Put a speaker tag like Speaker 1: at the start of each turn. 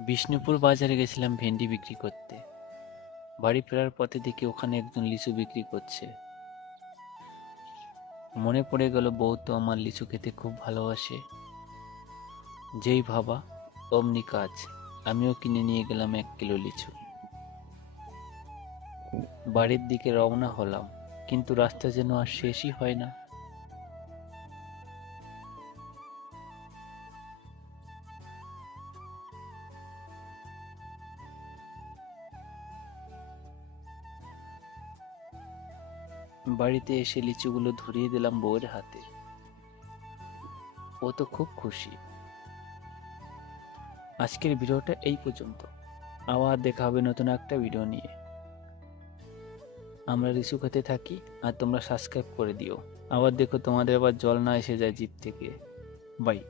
Speaker 1: বিষ্ণুপুর বাজারে গেছিলাম ভেন্ডি বিক্রি করতে। বাড়ি ফেরার পথে দেখি ওখানে একজন লিচু বিক্রি করছে। মনে পড়ে গেল বউ তো আমার লিচু খেতে খুব ভালোবাসে। যেই ভাবা, অমনি কাজ, আমিও কিনে নিয়ে গেলাম এক কিলো লিচু। বাড়ির দিকে রওনা হলাম, কিন্তু রাস্তা যেন আর শেষই হয় না। বাড়িতে এসে লিচুগুলো ধরিয়ে দিলাম বউয়ের হাতে। ও তো খুব খুশি। আজকের ভিডিওটা এই পর্যন্ত। আবার দেখা হবে নতুন একটা ভিডিও নিয়ে। আমরা লিচু খেতে থাকি আর তোমরা সাবস্ক্রাইব করে দিও। আবার দেখো তোমাদের আবার জল না এসে যায় জিপ থেকে। বাই